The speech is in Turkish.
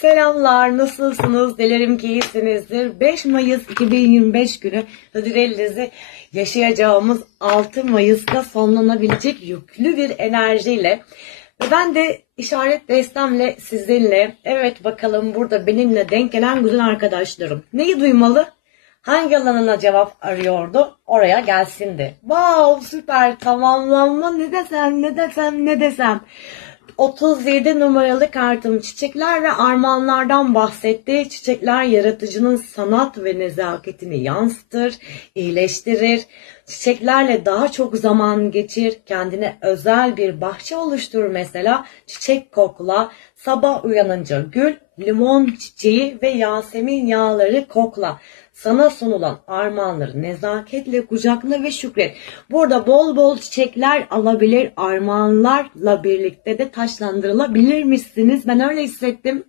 Selamlar, nasılsınız? Dilerim ki iyisinizdir. 5 Mayıs 2025 günü Hıdrellez'i yaşayacağımız 6 Mayıs'ta sonlanabilecek yüklü bir enerjiyle ve ben de işaret destemle sizinle, evet bakalım burada benimle denk gelen güzel arkadaşlarım neyi duymalı? Hangi alanına cevap arıyordu? Oraya gelsin de. Wow, süper, tamamlanma, ne desem. 37 numaralı kartım çiçekler ve armağanlardan bahsetti. Çiçekler yaratıcının sanat ve nezaketini yansıtır, iyileştirir. Çiçeklerle daha çok zaman geçir, kendine özel bir bahçe oluştur mesela. Çiçek kokla, sabah uyanınca gül, limon çiçeği ve yasemin yağları kokla. Sana sunulan armağanları nezaketle kucakla ve şükret. Burada bol bol çiçekler alabilir, armağanlarla birlikte de taşlandırılabilir misiniz? Ben öyle hissettim.